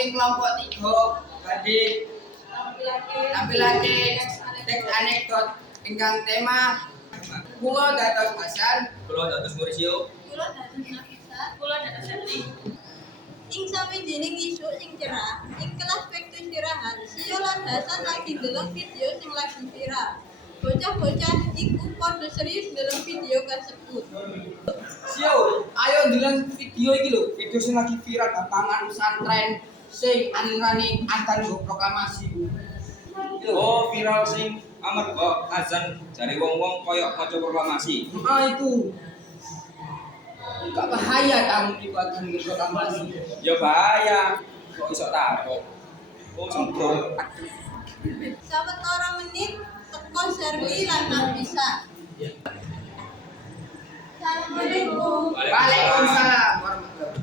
saking kelompok 3 badhe nampilake teks anekdot ingkang tema kula dados Hasan, kula dados Mauricio, Kula dados Nafisa, Kula dados Sherly. ing sawijining isuk sing cerah, ing kelas wektu istirahat, Sio lan Hasan lagi ndelok video sing lagi viral. Bocah-bocah iku padha serius ndelok video kasebut. Sio, ayo ndelok video iki lho, video sing lagi viral bapangan pesantren sing anurane adzan nggo proklamasi. oh viral sing amarga azan jare wong-wong koyo maca proklamasi. Itu enggak bahaya kamu di adzan nggo proklamasi. Ya bahaya, kok iso takut. Oh sembrono. Sawetara menit teko Sherly lan Nafisa. Assalamualaikum. Waalaikumsalam warahmatullahi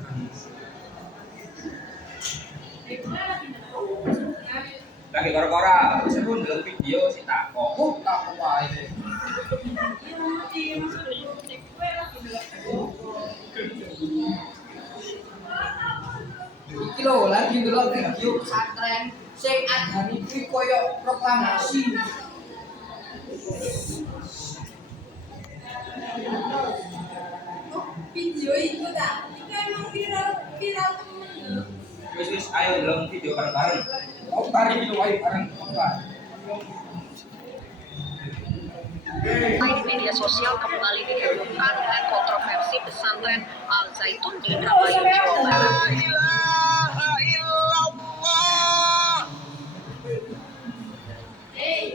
Lagi kora-kora, seru ndelok video sing takok. wabarakatuh. Tak wae. Iki lho lagi ndelok video pesantren sing adzan iki koyo proklamasi. Oh, video itu ta? Itu emang viral temen. Wis ayo ndelok video bareng-bareng. Oh, tarik itu wae bareng. Di media sosial kembali dihebohkan dengan kontroversi pesantren Al Zaitun di Indramayu, Jawa Barat.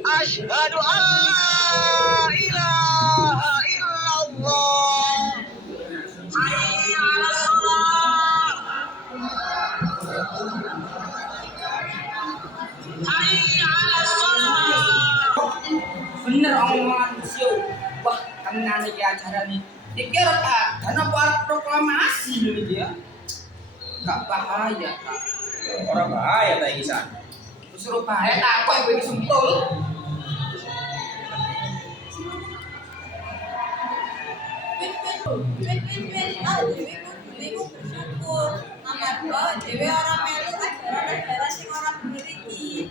Asyhadu an la ilaha illallah. Hayya 'alas shalah. Hayya 'alas shalah. Bener omongan Sio. Wah, tenan iki acarane. Iki ora dana proklamasi lho iki ya. Enggak bahaya, Kak. Ora bahaya ta iki san. Suruh bahaya tak kok iki sentul. Wis dewe ku bersyukur. Amarga dewe ora melu ajaran-ajaran sing ora bener iki.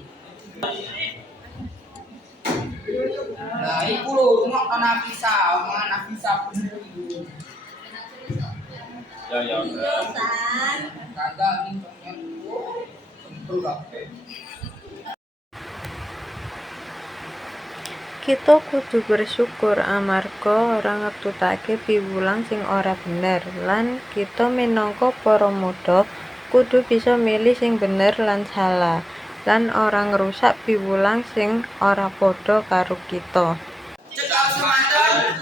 Nah, iku lho rungokno Nafisa, omongan Nafisa bener iki. Ya. Iya, San. Kagak ning sentul kabeh. Kita kudu bersyukur amarga ora ngetutake piwulang sing ora bener lan kita minangka para muda kudu bisa milih sing bener lan salah lan ora ngrusak piwulang sing ora padha karo kita. Cekap semanten,